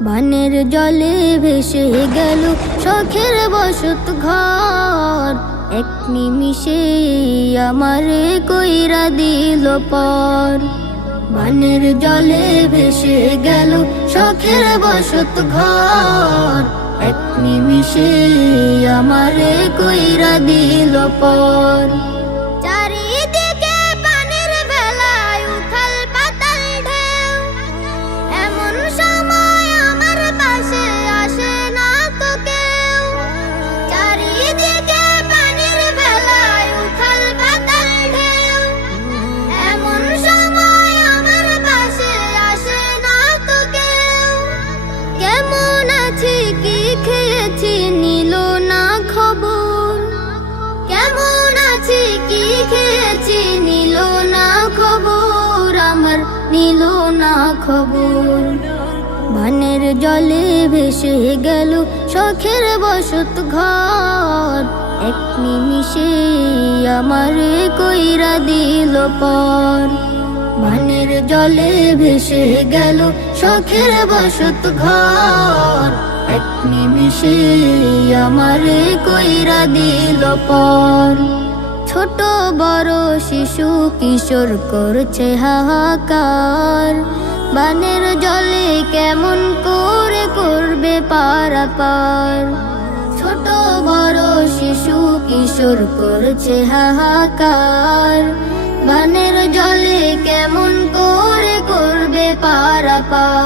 বানের জলে ভেসে গেল শখের বসত ঘর। এক নিমিষে আমারে কইরা দিল পর। বানের জলে ভেসে গেল শখের বসত ঘর। এক নিমিষে আমারে কইরা দিল পর। নিল না খবর। বানের জলে ভেসে গেল শখের বসত ঘর। এক নিমিষে আমারে কইরা দিল পর। বানের জলে ভেসে গেল শখের বসত ঘর। এক নিমিষে আমারে কইরা দিল পর। ছোট বড় শিশু কিশোর করছে হাহাকার। বানের জলে কেমন করে করবে পারাপার। ছোট বড় শিশু কিশোর করছে হাহাকার। বানের জলে কেমন করে করবে পারাপার।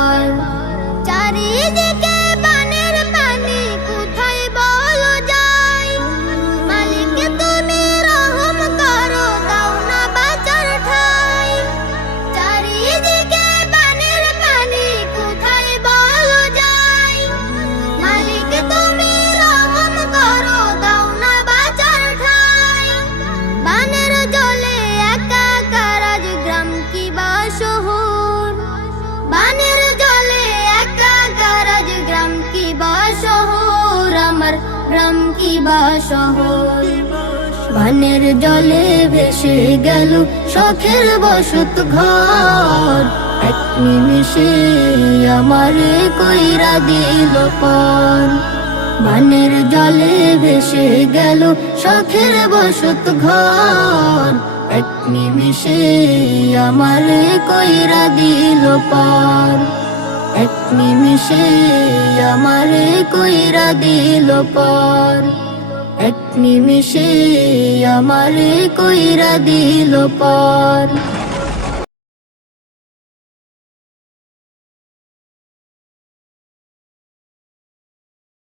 শহর, আমার গ্রাম কি বা শহর। বানের জলে ভেসে গেল শখের বসত ঘর। এক নিমিষে আমারে কইরা দিল পর। বানের জলে ভেসে গেল শখের বসত ঘর। এক নিমিষে আমারে কইরা দিল পর। এক নিমিষে আমারে কইরা দিল পর। এক নিমিষে আমারে কইরা দিল পর।